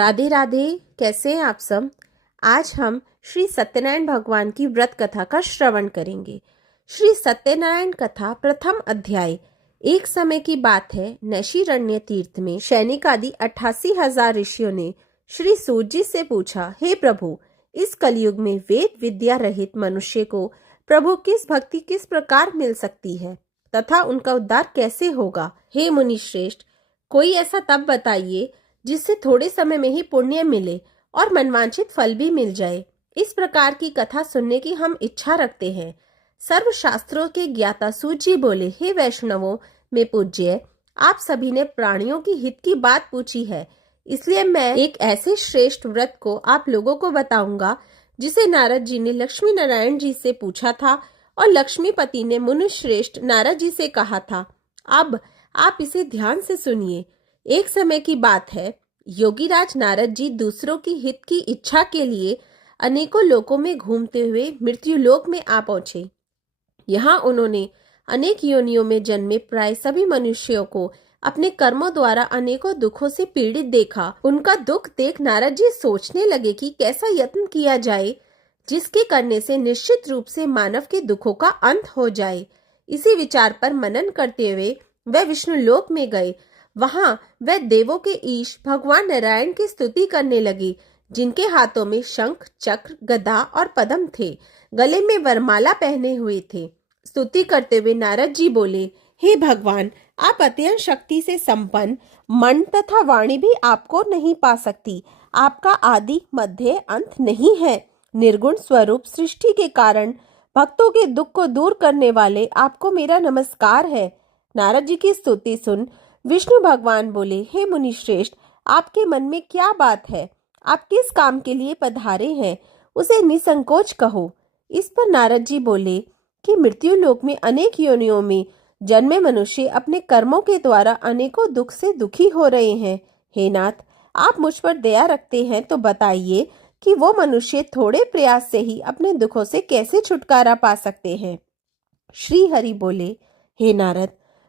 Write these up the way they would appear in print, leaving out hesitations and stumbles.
राधे राधे। कैसे हैं आप सब। आज हम श्री सत्यनारायण भगवान की व्रत कथा का श्रवण करेंगे। श्री सत्यनारायण कथा प्रथम अध्याय। एक समय की बात है, नैशिरण्य तीर्थ में सैनिक आदि 88,000 ऋषियों ने श्री सूत जी से पूछा, हे प्रभु, इस कलयुग में वेद विद्या रहित मनुष्य को प्रभु किस भक्ति किस प्रकार मिल सकती है तथा उनका उद्धार कैसे होगा। हे मुनि श्रेष्ठ, कोई ऐसा तप बताइए जिससे थोड़े समय में ही पुण्य मिले और मनवांछित फल भी मिल जाए। इस प्रकार की कथा सुनने की हम इच्छा रखते हैं। सर्व शास्त्रों के ज्ञाता सूत जी बोले, हे वैष्णवों में पूज्य, आप सभी ने प्राणियों की हित की बात पूछी है, इसलिए मैं एक ऐसे श्रेष्ठ व्रत को आप लोगों को बताऊंगा जिसे नारद जी ने लक्ष्मी नारायण जी से पूछा था और लक्ष्मीपति ने मुनि श्रेष्ठ नारद जी से कहा था। अब आप इसे ध्यान से सुनिए। एक समय की बात है, योगीराज नारद जी दूसरों की हित की इच्छा के लिए अनेकों लोकों में घूमते हुए मृत्यु लोक में आ पहुंचे। यहाँ उन्होंने अनेक योनियों में जन्मे प्राय सभी मनुष्यों को अपने कर्मों द्वारा अनेकों दुखों से पीड़ित देखा। उनका दुख देख नारद जी सोचने लगे कि कैसा यत्न किया जाए जिसके करने से निश्चित रूप से मानव के दुखों का अंत हो जाए। इसी विचार पर मनन करते हुए वह विष्णु लोक में गए। वहां वह देवों के ईश भगवान नारायण की स्तुति करने लगे, जिनके हाथों में शंख चक्र गदा और पद्म थे, गले में वरमाला पहने हुए थे। स्तुति करते हुए नारद जी बोले, हे भगवान, आप अत्यंत शक्ति से संपन्न, मन तथा वाणी भी आपको नहीं पा सकती। आपका आदि मध्य अंत नहीं है। निर्गुण स्वरूप सृष्टि के कारण भक्तों के दुख को दूर करने वाले आपको मेरा नमस्कार है। नारद जी की स्तुति सुन विष्णु भगवान बोले, हे मुनि श्रेष्ठ, आपके मन में क्या बात है? आप किस काम के लिए पधारे हैं, उसे निसंकोच कहो। इस पर नारद जी बोले कि मृत्यु लोक में अनेक योनियों में जन्मे मनुष्य अपने कर्मों के द्वारा अनेकों दुख से दुखी हो रहे हैं। हे नाथ, आप मुझ पर दया रखते हैं तो बताइए कि वो मनुष्य थोड़े प्रयास से ही अपने दुखों से कैसे छुटकारा पा सकते हैं। श्री हरि बोले, हे नारद,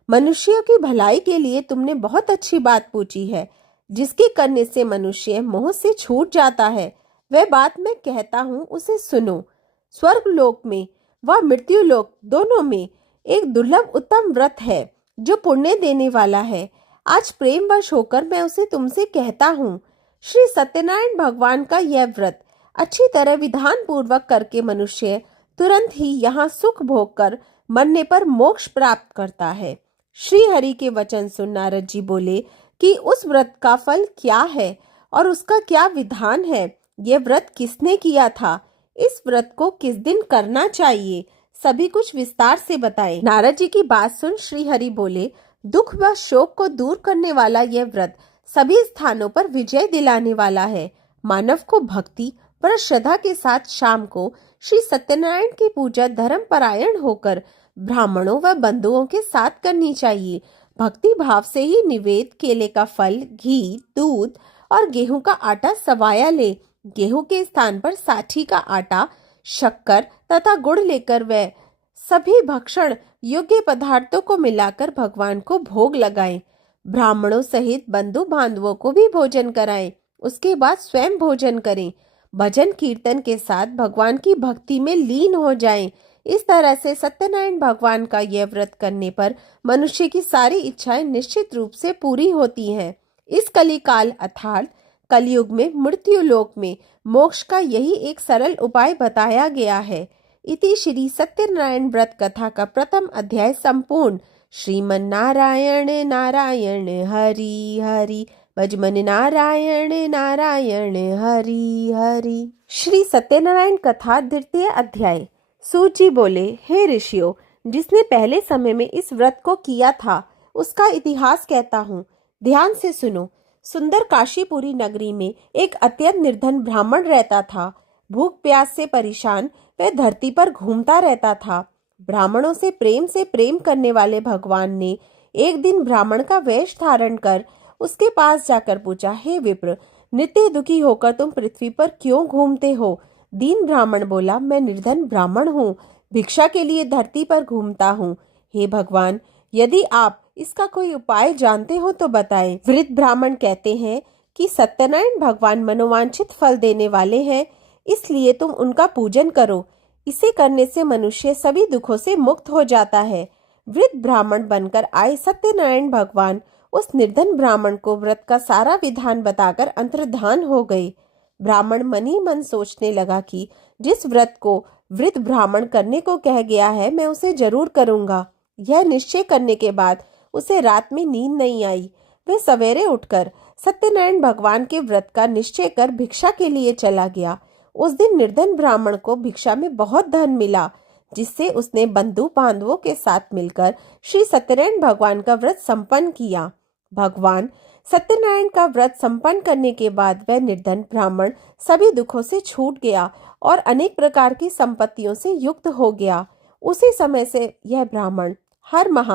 मनुष्यों की भलाई के लिए तुमने बहुत अच्छी बात पूछी है, जिसके करने से मनुष्य मोह से छूट जाता है। वह बात मैं कहता हूँ, उसे सुनो। स्वर्ग लोक में व मृत्यु लोक दोनों में एक दुर्लभ उत्तम व्रत है जो पुण्य देने वाला है। आज प्रेमवश होकर मैं उसे तुमसे कहता हूँ। श्री सत्यनारायण भगवान का यह व्रत अच्छी तरह विधान पूर्वक करके मनुष्य तुरंत ही यहाँ सुख भोग कर मरने पर मोक्ष प्राप्त करता है। श्री हरि के वचन सुन नारद जी बोले कि उस व्रत का फल क्या है और उसका क्या विधान है। यह व्रत किसने किया था, इस व्रत को किस दिन करना चाहिए, सभी कुछ विस्तार से बताए। नारद जी की बात सुन श्री हरि बोले, दुख व शोक को दूर करने वाला यह व्रत सभी स्थानों पर विजय दिलाने वाला है। मानव को भक्ति व श्रद्धा के साथ शाम को श्री सत्यनारायण की पूजा धर्म परायण होकर ब्राह्मणों व बंधुओं के साथ करनी चाहिए। भक्ति भाव से ही निवेद, केले का फल, घी, दूध और गेहूं का आटा सवाया ले। गेहूं के स्थान पर साठी का आटा, शक्कर तथा गुड़ लेकर वह सभी भक्षण योग्य पदार्थों को मिलाकर भगवान को भोग लगाएं। ब्राह्मणों सहित बंधु बांधवों को भी भोजन कराएं। उसके बाद स्वयं भोजन करें। भजन कीर्तन के साथ भगवान की भक्ति में लीन हो जाएं। इस तरह से सत्यनारायण भगवान का यह व्रत करने पर मनुष्य की सारी इच्छाएं निश्चित रूप से पूरी होती हैं। इस कलिकाल अर्थात कलयुग में मृत्यु लोक में मोक्ष का यही एक सरल उपाय बताया गया है। इति श्री सत्यनारायण व्रत कथा का प्रथम अध्याय संपूर्ण। श्रीमन नारायण नारायण हरि हरि, भजमन नारायण नारायण हरि हरि। श्री सत्यनारायण कथा द्वितीय अध्याय। सूत जी बोले, हे ऋषियों, जिसने पहले समय में इस व्रत को किया था उसका इतिहास कहता हूँ, ध्यान से सुनो। सुंदर काशीपुरी नगरी में एक अत्यंत निर्धन ब्राह्मण रहता था। भूख प्यास से परेशान वह धरती पर घूमता रहता था। ब्राह्मणों से प्रेम करने वाले भगवान ने एक दिन ब्राह्मण का वेश धारण कर उसके पास जाकर पूछा, हे विप्र, नित्य दुखी होकर तुम पृथ्वी पर क्यों घूमते हो? दीन ब्राह्मण बोला, मैं निर्धन ब्राह्मण हूँ, भिक्षा के लिए धरती पर घूमता हूँ। हे भगवान, यदि आप इसका कोई उपाय जानते हो तो बताएं। वृद्ध ब्राह्मण कहते हैं कि सत्यनारायण भगवान मनोवांछित फल देने वाले हैं, इसलिए तुम उनका पूजन करो। इसे करने से मनुष्य सभी दुखों से मुक्त हो जाता है। वृद्ध ब्राह्मण बनकर आए सत्यनारायण भगवान उस निर्धन ब्राह्मण को व्रत का सारा विधान बताकर अंतर्धान हो गए। ब्राह्मण मन ही मन सोचने लगा कि जिस व्रत को वृद्ध ब्राह्मण करने को कह गया है, मैं उसे जरूर करूंगा। यह निश्चय करने के बाद उसे रात में नींद नहीं आई। वह सवेरे उठकर सत्यनारायण भगवान के व्रत का निश्चय कर भिक्षा के लिए चला गया। उस दिन निर्धन ब्राह्मण को भिक्षा में बहुत धन मिला, जिससे उसने बंधु बांधवों के साथ मिलकर श्री सत्यनारायण भगवान का व्रत संपन्न किया। भगवान सत्यनारायण का व्रत संपन्न करने के बाद वह निर्धन ब्राह्मण सभी दुखों से छूट गया और अनेक प्रकार की संपत्तियों से युक्त हो गया। उसी समय से यह ब्राह्मण हर माह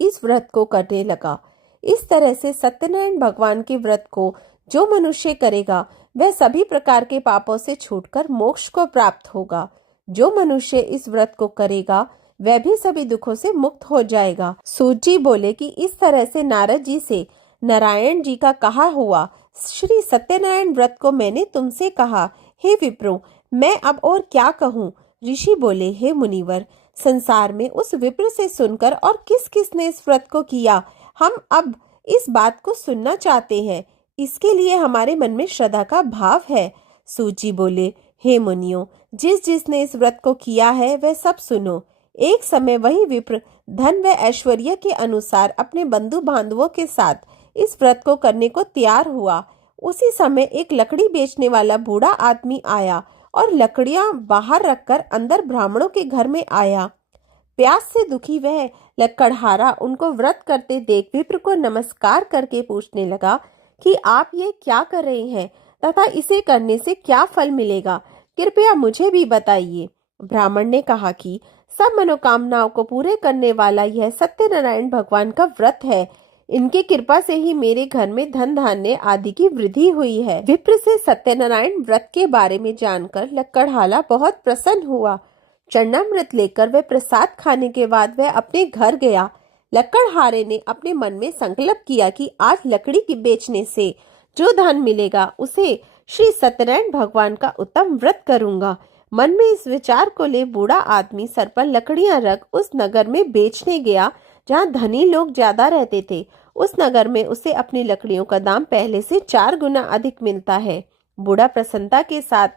इस व्रत को करने लगा। इस तरह से सत्यनारायण भगवान के व्रत को जो मनुष्य करेगा, वह सभी प्रकार के पापों से छूटकर मोक्ष को प्राप्त होगा। जो मनुष्य इस व्रत को करेगा, वह भी सभी दुखों से मुक्त हो जाएगा। सूत जी बोले कि इस तरह से नारद जी से नारायण जी का कहा हुआ श्री सत्यनारायण व्रत को मैंने तुमसे कहा। हे विप्रो, मैं अब और क्या कहूँ। ऋषि बोले, हे मुनिवर, संसार में उस विप्र से सुनकर और किस किस ने इस व्रत को किया, हम अब इस बात को सुनना चाहते हैं। इसके लिए हमारे मन में श्रद्धा का भाव है। सूत जी बोले, हे मुनियों, जिस जिसने इस व्रत को किया है वह सब सुनो। एक समय वही विप्र धन व ऐश्वर्य के अनुसार अपने बंधु बांधवों के साथ इस व्रत को करने को तैयार हुआ। उसी समय एक लकड़ी बेचने वाला बूढ़ा आदमी आया और लकड़ियां बाहर रखकर अंदर ब्राह्मणों के घर में आया। प्यास से दुखी वह लकड़हारा उनको व्रत करते देख विप्र को नमस्कार करके पूछने लगा कि आप ये क्या कर रहे हैं तथा इसे करने से क्या फल मिलेगा, कृपया मुझे भी बताइए। ब्राह्मण ने कहा कि सब मनोकामनाओं को पूरे करने वाला यह सत्यनारायण भगवान का व्रत है। इनकी कृपा से ही मेरे घर में धन धान्य आदि की वृद्धि हुई है। विप्र से सत्यनारायण व्रत के बारे में जानकर लकड़हारा बहुत प्रसन्न हुआ। चरणामृत लेकर वह प्रसाद खाने के बाद वह अपने घर गया। लकड़हारे ने अपने मन में संकल्प किया कि आज लकड़ी की बेचने से जो धन मिलेगा उसे श्री सत्यनारायण भगवान का उत्तम व्रत करूंगा। मन में इस विचार को ले बूढ़ा आदमी सर पर लकड़ियां रख उस नगर में बेचने गया जहाँ धनी लोग ज्यादा रहते थे। उस नगर में उसे अपनी लकड़ियों का दाम पहले से 4 गुना अधिक मिलता है। बूढ़ा प्रसन्नता के साथ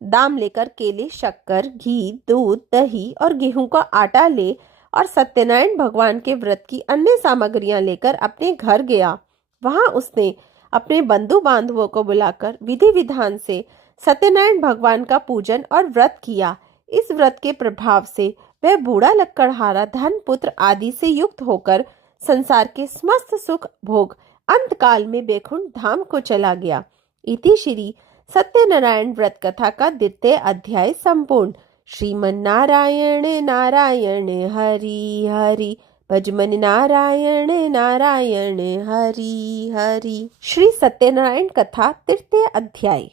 दाम लेकर केले, शक्कर, घी, दूध, दही और गेहूं का आटा ले और सत्यनारायण भगवान के व्रत की अन्य सामग्रियां लेकर अपने घर गया। वहां उसने अपने बंधु बांधवों को बुलाकर विधि विधान से सत्यनारायण भगवान का पूजन और व्रत किया। इस व्रत के प्रभाव से वह बूढ़ा लकड़हारा धन पुत्र आदि से युक्त होकर संसार के समस्त सुख भोग अंतकाल में बैकुंठ धाम को चला गया। इति श्री सत्यनारायण व्रत कथा का 2य अध्याय संपूर्ण। श्रीमन नारायण नारायण हरि हरि, भजमन नारायण नारायण हरि हरि। श्री सत्यनारायण कथा 3य अध्याय।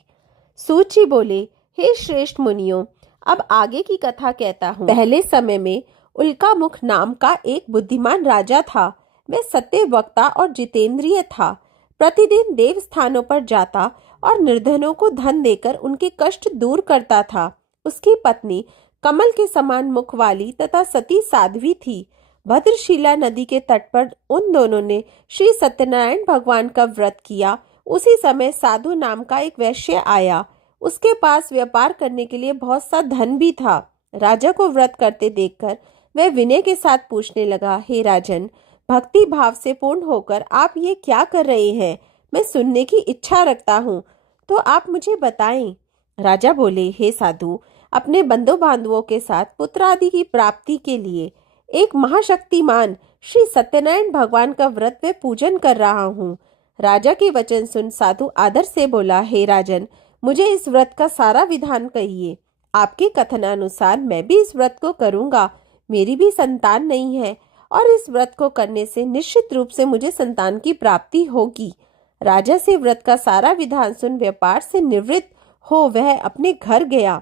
सूत जी बोले, हे श्रेष्ठ मुनियों, अब आगे की कथा कहता हूँ। पहले समय में उल्कामुख नाम का एक बुद्धिमान राजा था। वह सत्य वक्ता और जितेंद्रिय था। प्रतिदिन देव स्थानों पर जाता और निर्धनों को धन देकर उनके कष्ट दूर करता था। उसकी पत्नी कमल के समान मुख वाली तथा सती साध्वी थी। भद्रशिला नदी के तट पर उन दोनों ने श्री सत्यनारायण भगवान का व्रत किया। उसी समय साधु नाम का एक वैश्य आया। उसके पास व्यापार करने के लिए बहुत सा धन भी था। राजा को व्रत करते देखकर वह विनय के साथ पूछने लगा, हे राजन, भक्ति भाव से पूर्ण होकर आप ये क्या कर रहे हैं? मैं सुनने की इच्छा रखता हूँ, तो आप मुझे बताएं। राजा बोले, हे साधु, अपने बंधु बांधवों के साथ पुत्र आदि की प्राप्ति के लिए एक महाशक्तिमान श्री सत्यनारायण भगवान का व्रत व पूजन कर रहा हूँ। राजा के वचन सुन साधु आदर से बोला, हे राजन, मुझे इस व्रत का सारा विधान कहिए। आपके कथनानुसार मैं भी इस व्रत को करूंगा। मेरी भी संतान नहीं है और इस व्रत को करने से निश्चित रूप से मुझे संतान की प्राप्ति होगी। राजा से व्रत का सारा विधान सुन व्यापार से निवृत्त हो वह अपने घर गया।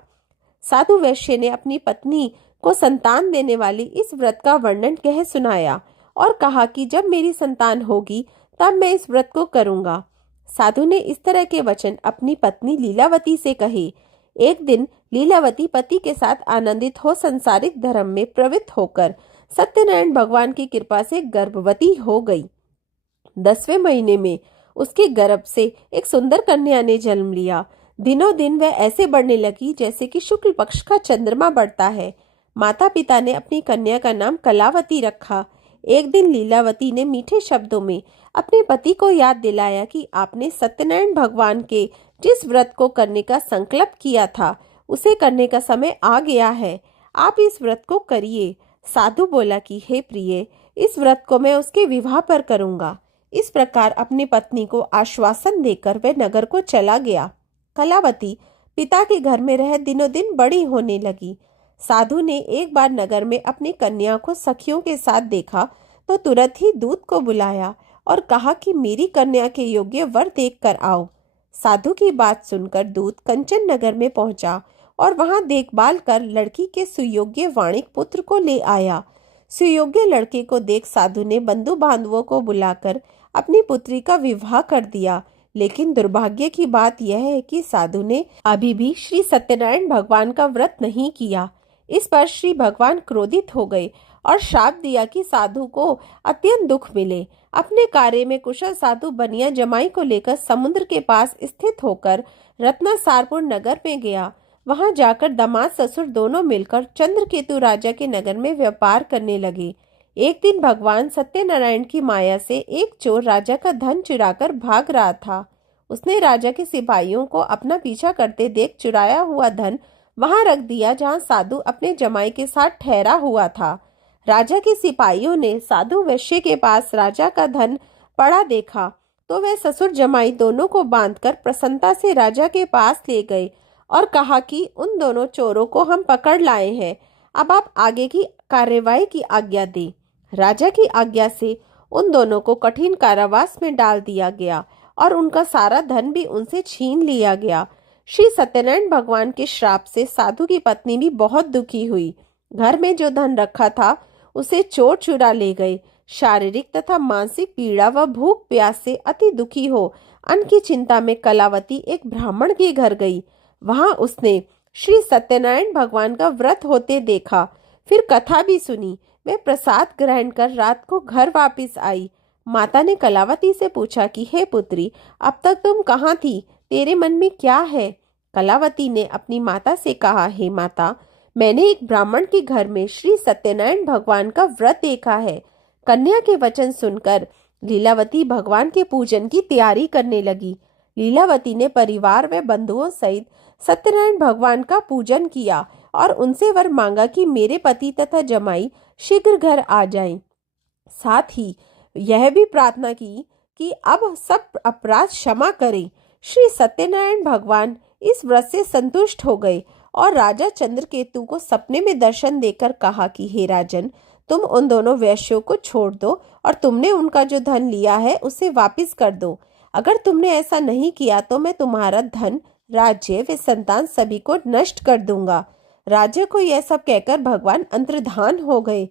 साधु वैश्य ने अपनी पत्नी को संतान देने वाली इस व्रत का वर्णन कह सुनाया और कहा कि जब मेरी संतान होगी तब मैं इस व्रत को करूंगा। साधु ने इस तरह के वचन अपनी पत्नी लीलावती से कहे। एक दिन लीलावती पति के साथ आनंदित हो संसारिक धर्म में प्रवृत्त होकर सत्यनारायण भगवान की कृपा से गर्भवती हो गई। 10वें महीने में उसके गर्भ से एक सुंदर कन्या ने जन्म लिया। दिनों दिन वह ऐसे बढ़ने लगी जैसे कि शुक्ल पक्ष का चंद्रमा बढ़ता है। माता पिता ने अपनी कन्या का नाम कलावती रखा। एक दिन लीलावती ने मीठे शब्दों में अपने पति को याद दिलाया कि आपने सत्यनारायण भगवान के जिस व्रत को करने का संकल्प किया था उसे करने का समय आ गया है, आप इस व्रत को करिए। साधु बोला कि हे प्रिय, इस व्रत को मैं उसके विवाह पर करूंगा। इस प्रकार अपनी पत्नी को आश्वासन देकर वह नगर को चला गया। कलावती पिता के घर में रह दिनों दिन बड़ी होने लगी। साधु ने एक बार नगर में अपनी कन्या को सखियों के साथ देखा तो तुरंत ही दूत को बुलाया और कहा कि मेरी कन्या के योग्य वर देख कर आओ। साधु की बात सुनकर दूत कंचन नगर में पहुंचा और वहां देखभाल कर लड़की के सुयोग्य वाणिक पुत्र को ले आया। सुयोग्य लड़के को देख साधु ने बंधु बांधवों को बुलाकर अपनी पुत्री का विवाह कर दिया। लेकिन दुर्भाग्य की बात यह है कि साधु ने अभी भी श्री सत्यनारायण भगवान का व्रत नहीं किया। इस पर श्री भगवान क्रोधित हो गए और श्राप दिया कि साधु को अत्यंत दुख मिले। अपने कार्य में कुशल साधु बनिया जमाई को लेकर समुद्र के पास स्थित होकर रत्नासारपुर नगर में गया। वहां जाकर दामाद ससुर दोनों मिलकर चंद्रकेतु राजा के नगर में व्यापार करने लगे। एक दिन भगवान सत्यनारायण की माया से एक चोर राजा का धन चुराकर भाग रहा था। उसने राजा के सिपाहियों को अपना पीछा करते देख चुराया हुआ धन वहां रख दिया जहां साधु अपने जमाई के साथ ठहरा हुआ था। राजा के सिपाहियों ने साधु वैश्य के पास राजा का धन पड़ा देखा तो वे ससुर जमाई दोनों को बांधकर प्रसन्नता से राजा के पास ले गए और कहा कि उन दोनों चोरों को हम पकड़ लाए हैं, अब आप आगे की कार्यवाही की आज्ञा दें। राजा की आज्ञा से उन दोनों को कठिन कारावास में डाल दिया गया और उनका सारा धन भी उनसे छीन लिया गया। श्री सत्यनारायण भगवान के श्राप से साधु की पत्नी भी बहुत दुखी हुई। घर में जो धन रखा था उसे चोर चुरा ले गए। शारीरिक तथा मानसिक पीड़ा व भूख प्यास से अति दुखी हो अन्न की चिंता में कलावती एक ब्राह्मण के घर गई। वहां उसने श्री सत्यनारायण भगवान का व्रत होते देखा, फिर कथा भी सुनी। वे प्रसाद ग्रहण कर रात को घर वापस आई। माता ने कलावती से पूछा कि हे पुत्री, अब तक तुम कहाँ थी, तेरे मन में क्या है? कलावती ने अपनी माता से कहा, हे माता, मैंने एक ब्राह्मण के घर में श्री सत्यनारायण भगवान का व्रत देखा है। कन्या के वचन सुनकर लीलावती भगवान के पूजन की तैयारी करने लगी। लीलावती ने परिवार व बंधुओं सहित सत्यनारायण भगवान का पूजन किया और उनसे वर मांगा कि मेरे पति तथा जमाई शीघ्र घर आ जाएं। साथ ही यह भी प्रार्थना की कि अब सब अपराध क्षमा करें। श्री सत्यनारायण भगवान इस व्रत से संतुष्ट हो गए और राजा चंद्रकेतु को सपने में दर्शन देकर कहा कि हे राजन, तुम उन दोनों वैश्यों को छोड़ दो और तुमने उनका जो धन लिया है उसे वापस कर दो। अगर तुमने ऐसा नहीं किया तो मैं तुम्हारा धन, राज्य व संतान सभी को नष्ट कर दूंगा। राजा को यह सब कहकर भगवान अंतर्धान हो गए।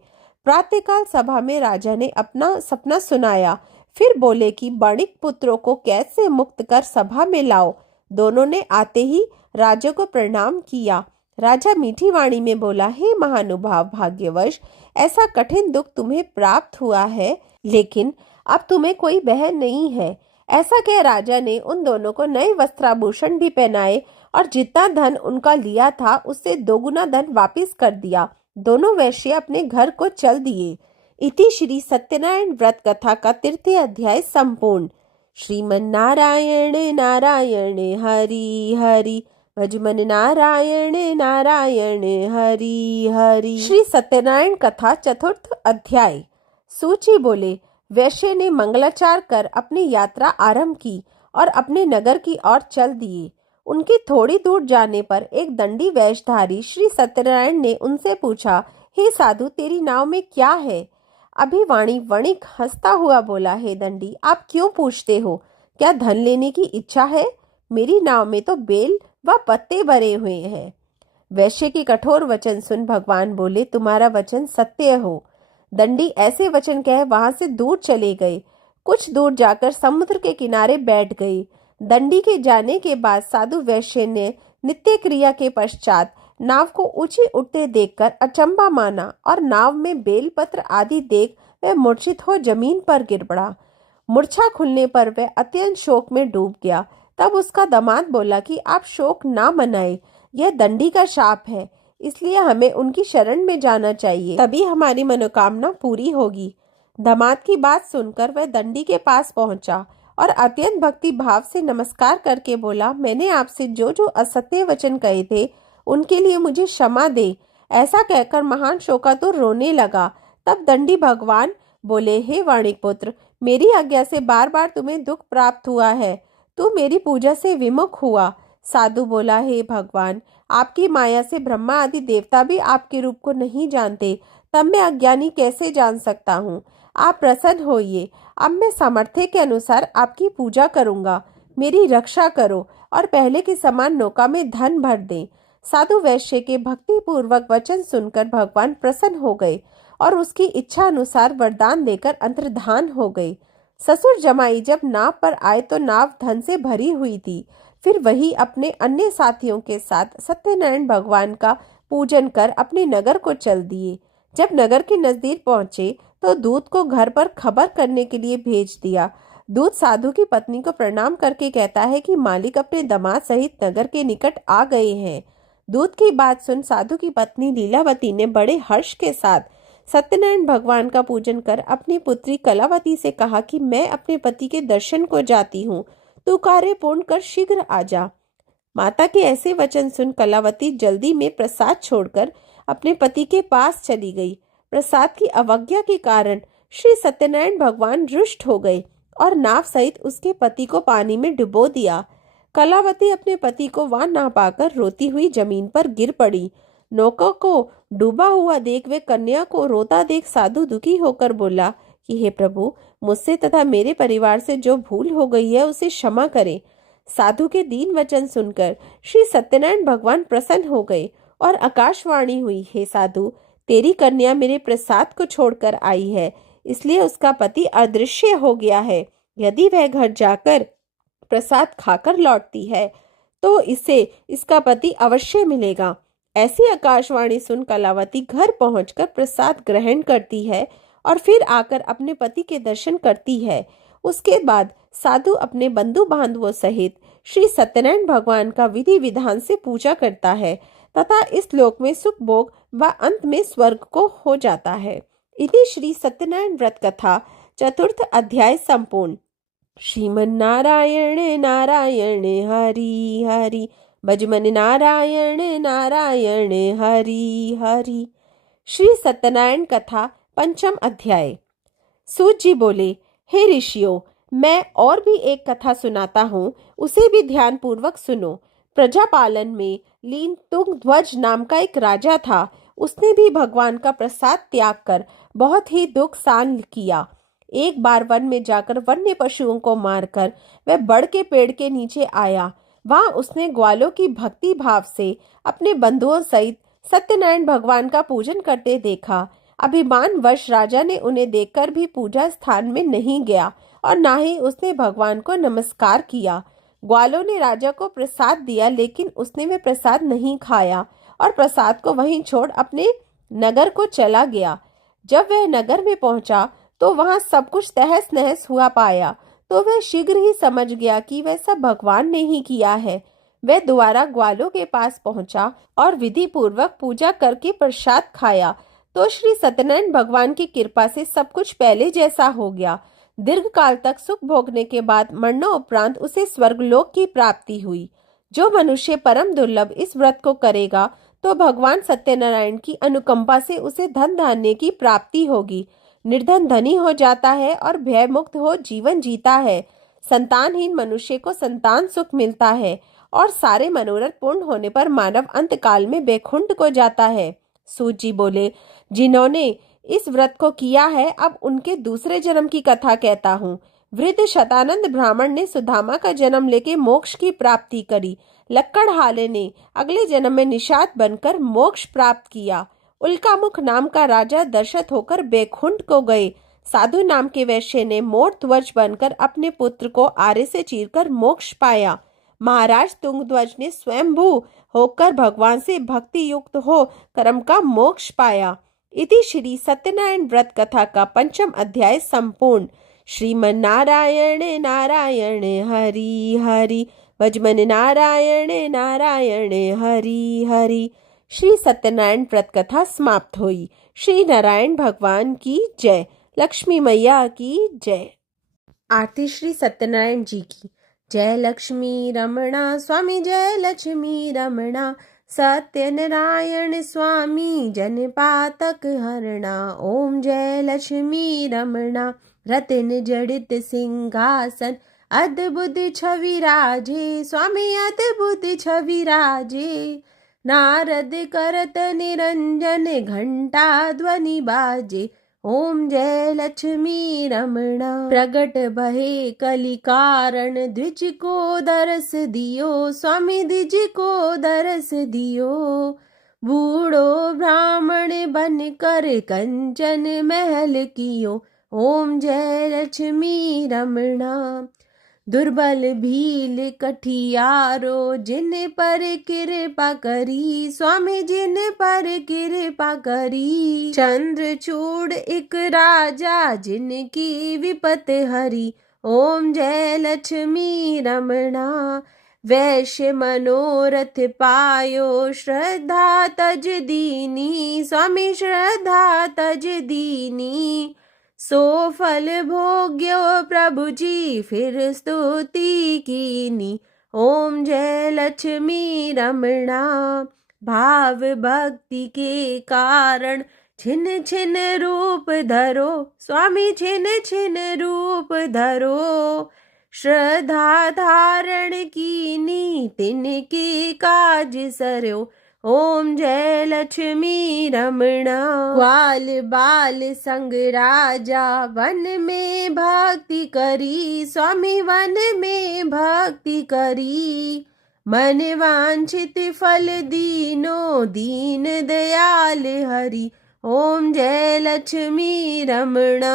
प्रातःकाल सभा में राजा ने अपना सपना सुनाया, फिर बोले कि बाणिक पुत्रों को कैद से मुक्त कर सभा में लाओ। दोनों ने आते ही राजा को प्रणाम किया। राजा मीठी वाणी में बोला, हे महानुभाव, भाग्यवश ऐसा कठिन दुख तुम्हें प्राप्त हुआ है, लेकिन अब तुम्हें कोई बहन नहीं है। ऐसा कह राजा ने उन दोनों को नए वस्त्राभूषण भी पहनाए और जितना धन उनका लिया था उससे दोगुना धन वापस कर दिया। दोनों वैश्य अपने घर को चल दिए। इति श्री सत्यनारायण व्रत कथा का 3 अध्याय संपूर्ण। श्रीमन नारायण नारायण हरि हरि, भजमन नारायण नारायण हरि हरि। श्री सत्यनारायण कथा 4 अध्याय। सूची बोले, वैश्य ने मंगलाचार कर अपनी यात्रा आरंभ की और अपने नगर की ओर चल दिए। उनकी थोड़ी दूर जाने पर एक दंडी वेशधारी श्री सत्यनारायण ने उनसे पूछा, हे साधु, तेरी नाव में क्या है? अभिवाणी वणिक हंसता हुआ बोला, हे दंडी, आप क्यों पूछते हो? क्या धन लेने की इच्छा है? मेरी नाव में तो बेल व पत्ते भरे हुए हैं। वैश्य की कठोर वचन सुन भगवान बोले, तुम्हारा वचन सत्य हो। दंडी ऐसे वचन कह वहां से दूर चले गए। कुछ दूर जाकर समुद्र के किनारे बैठ गई। दंडी के जाने के बाद साधु वैश्य ने नित्य क्रिया के पश्चात नाव को ऊंची उठते देखकर अचंबा माना और नाव में बेलपत्र आदि देख वह मूर्छित हो जमीन पर गिर पड़ा। मूर्छा खुलने पर वह अत्यंत शोक में डूब गया। तब उसका दामाद बोला कि आप शोक ना मनाए, यह दंडी का शाप है, इसलिए हमें उनकी शरण में जाना चाहिए, तभी हमारी मनोकामना पूरी होगी। दामाद की बात सुनकर वह दंडी के पास पहुंचा और अत्यंत भक्ति भाव से नमस्कार करके बोला, मैंने आपसे जो जो असत्य वचन कहे थे उनके लिए मुझे क्षमा दे। ऐसा कहकर महान शोकातुर रोने लगा। तब दंडी भगवान बोले, हे वाणिक पुत्र, मेरी आज्ञा से बार बार तुम्हें दुख प्राप्त हुआ है, तू मेरी पूजा से विमुख हुआ। साधु बोला, हे भगवान, आपकी माया से ब्रह्मा आदि देवता भी आपके रूप को नहीं जानते, तब मैं अज्ञानी कैसे जान सकता हूँ। आप प्रसन्न होइए, अब मैं सामर्थ्य के अनुसार आपकी पूजा करूंगा। मेरी रक्षा करो और पहले के समान नौका में धन भर दें। साधु वैश्य के भक्ति पूर्वक वचन सुनकर भगवान प्रसन्न हो गए और उसकी इच्छा अनुसार वरदान देकर अंतर्धान हो गए। ससुर जमाई जब नाव पर आए तो नाव धन से भरी हुई थी। फिर वही अपने अन्य साथियों के साथ सत्यनारायण भगवान का पूजन कर अपने नगर को चल दिए। जब नगर के नजदीक पहुंचे तो दूत को घर पर खबर करने के लिए भेज दिया। दूत साधु की पत्नी को प्रणाम करके कहता है कि मालिक अपने दामाद सहित नगर के निकट आ गए हैं। दूत की बात सुन साधु की पत्नी लीलावती ने बड़े हर्ष के साथ सत्यनारायण भगवान का पूजन कर अपनी पुत्री कलावती से कहा कि मैं अपने पति के दर्शन को जाती हूँ, तू कार्य पूर्ण कर शीघ्र आ जा। माता के ऐसे वचन सुन कलावती जल्दी में प्रसाद छोड़कर अपने पति के पास चली गई। प्रसाद की अवज्ञा के कारण श्री सत्यनारायण भगवान रुष्ट हो गए और नाव सहित उसके पति को पानी में डुबो दिया। कलावती अपने पति को वहां ना पाकर रोती हुई जमीन पर गिर पड़ी। नौका को डूबा हुआ देख वे कन्या को रोता देख साधु दुखी होकर बोला कि हे प्रभु, मुझसे तथा मेरे परिवार से जो भूल हो गई है उसे क्षमा करें। साधु के दीन वचन सुनकर श्री सत्यनारायण भगवान प्रसन्न हो गए और आकाशवाणी हुई, हे साधु, तेरी कन्या मेरे प्रसाद को छोड़कर आई है, इसलिए उसका पति अदृश्य हो गया है। यदि वह घर जाकर प्रसाद खाकर लौटती है तो इसे इसका पति अवश्य मिलेगा। ऐसी आकाशवाणी सुन कलावती घर पहुंचकर प्रसाद ग्रहण करती है और फिर आकर अपने पति के दर्शन करती है। उसके बाद साधु अपने बंधु बांधवों सहित श्री सत्यनारायण भगवान का विधि विधान से पूजा करता है तथा इस लोक में सुख भोग व अंत में स्वर्ग को हो जाता है। इति श्री सत्यनारायण व्रत कथा चतुर्थ अध्याय संपूर्ण। श्रीमन्नारायण नारायण हरि हरि, भजमन नारायण नारायण हरि हरि। श्री सत्यनारायण कथा पंचम अध्याय। सूत जी बोले, हे ऋषियों, मैं और भी एक कथा सुनाता हूँ, उसे भी ध्यान पूर्वक सुनो। प्रजापालन में लीन तुंगध्वज नाम का एक राजा था। उसने भी भगवान का प्रसाद त्याग कर बहुत ही दुख सहन किया। एक बार वन में जाकर वन्य पशुओं को मारकर वह बड़ के पेड़ के नीचे आया। वहां उसने ग्वालों की भक्ति भाव से अपने बंधुओं सहित सत्यनारायण भगवान का पूजन करते देखा। अभिमानवश राजा ने उन्हें देखकर भी पूजा स्थान में नहीं गया और ना ही उसने भगवान को नमस्कार किया। ग्वालों ने राजा को प्रसाद दिया, लेकिन उसने वह प्रसाद नहीं खाया और प्रसाद को वहीं छोड़ अपने नगर को चला गया। जब वह नगर में पहुंचा तो वहां सब कुछ तहस नहस हुआ पाया, तो वह शीघ्र ही समझ गया कि वह सब भगवान ने ही किया है। वह दोबारा ग्वालों के पास पहुंचा और विधि पूर्वक पूजा करके प्रसाद खाया तो श्री सत्यनारायण भगवान की कृपा से सब कुछ पहले जैसा हो गया। दीर्घ काल तक सुख भोगने के बाद मरणोपरांत उसे स्वर्गलोक की प्राप्ति हुई। जो मनुष्य परम दुर्लभ इस व्रत को करेगा तो भगवान सत्यनारायण की अनुकंपा से उसे धन धान्य की प्राप्ति होगी। निर्धन धनी हो जाता है और भय मुक्त हो जीवन जीता है। संतानहीन मनुष्य को संतान सुख मिलता है और सारे मनोरथ पूर्ण होने पर मानव अंत काल में बैकुंठ को जाता है। सूत जी बोले, जिन्होंने इस व्रत को किया है, अब उनके दूसरे जन्म की कथा कहता हूँ। वृद्ध शतानंद ब्राह्मण ने सुदामा का जन्म लेके मोक्ष की प्राप्ति करी। लक्कड़हाले ने अगले जन्म में निषाद बनकर मोक्ष प्राप्त किया। उल्कामुख नाम का राजा दर्शत होकर बैकुंठ को गए। साधु नाम के वैश्य ने मोर ध्वज बनकर अपने पुत्र को आरे से चीरकर मोक्ष पाया। महाराज तुंगध्वज ने स्वयंभू होकर भगवान से भक्ति युक्त हो कर्म का मोक्ष पाया। इति श्री सत्यनारायण व्रत कथा का 5वां अध्याय संपूर्ण। श्रीमन्नारायण नारायण हरि हरि, भजमन नारायण नारायण हरि हरि। श्री सत्यनारायण व्रत कथा समाप्त हुई। श्री नारायण भगवान की जय। लक्ष्मी मैया की जय। आरती श्री सत्यनारायण जी की। जय लक्ष्मी रमणा स्वामी, जय लक्ष्मी रमणा, सत्यनारायण स्वामी जन पातक हरणा। ओम जय लक्ष्मी रमणा, रत्न जड़ित सिंहासन, अद्भुत छवि राजे, स्वामी अद्भुत छवि राजे। नारद करत निरंजन, घंटा ध्वनि बाजे। ओम जय लक्ष्मी रमणा, प्रगट भये कलि कारण, द्विज को दरस दियो, स्वामी द्विज को दरस दियो। बूढ़ो ब्राह्मण बन कर कंचन महल कियो। ओम जय लक्ष्मी रमणा, दुर्बल भील कठियारो, जिन पर कृपा करी, स्वामी जिन पर कृपा करी। चंद्रचूड़ एक राजा, जिनकी विपत हरी। ओम जय लक्ष्मी रमणा, वैश्य मनोरथ पायो, श्रद्धा तज दीनी, स्वामी श्रद्धा तज दीनी। सो फल भोग्यो प्रभु जी, फिर स्तुति कीनी। ओम जय लक्ष्मी रमणा, भाव भक्ति के कारण, छिन छिन रूप धरो, स्वामी छिन छिन रूप धरो। श्रद्धा धारण कीनी, तिनके काज सरयो। ओम जय लक्ष्मी रमणा, ग्वाल बाल संग राजा, वन में भक्ति करी, स्वामी वन में भक्ति करी। मन वांछित फल दीनो, दीन दयाल हरि। ओम जय लक्ष्मी रमणा,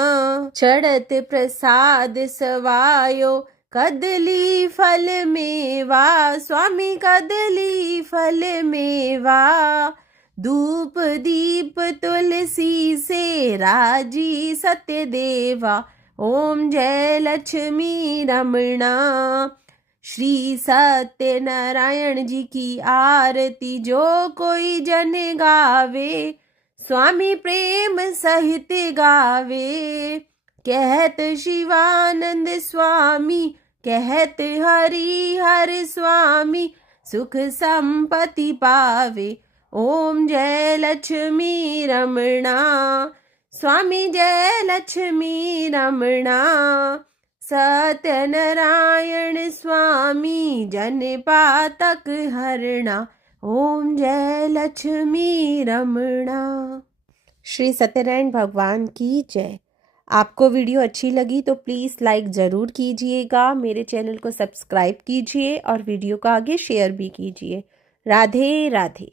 चढ़त प्रसाद सवायो, कदली फल मेवा, स्वामी कदली फल मेवा। धूप दीप तुलसी से राजी सत्य देवा। ओम जय लक्ष्मी रमणा, श्री सत्यनारायण जी की आरती जो कोई जन गावे, स्वामी प्रेम सहित गावे। कहत शिवानंद स्वामी, कहत हरि हर स्वामी, सुख संपत्ति पावे। ओम जय लक्ष्मी रमणा, स्वामी जय लक्ष्मी रमणा। सत्यनारायण स्वामी जन पातक हरणा। ओम जय लक्ष्मी रमणा। श्री सत्यनारायण भगवान की जय। आपको वीडियो अच्छी लगी तो प्लीज़ लाइक ज़रूर कीजिएगा, मेरे चैनल को सब्सक्राइब कीजिए और वीडियो को आगे शेयर भी कीजिए। राधे राधे।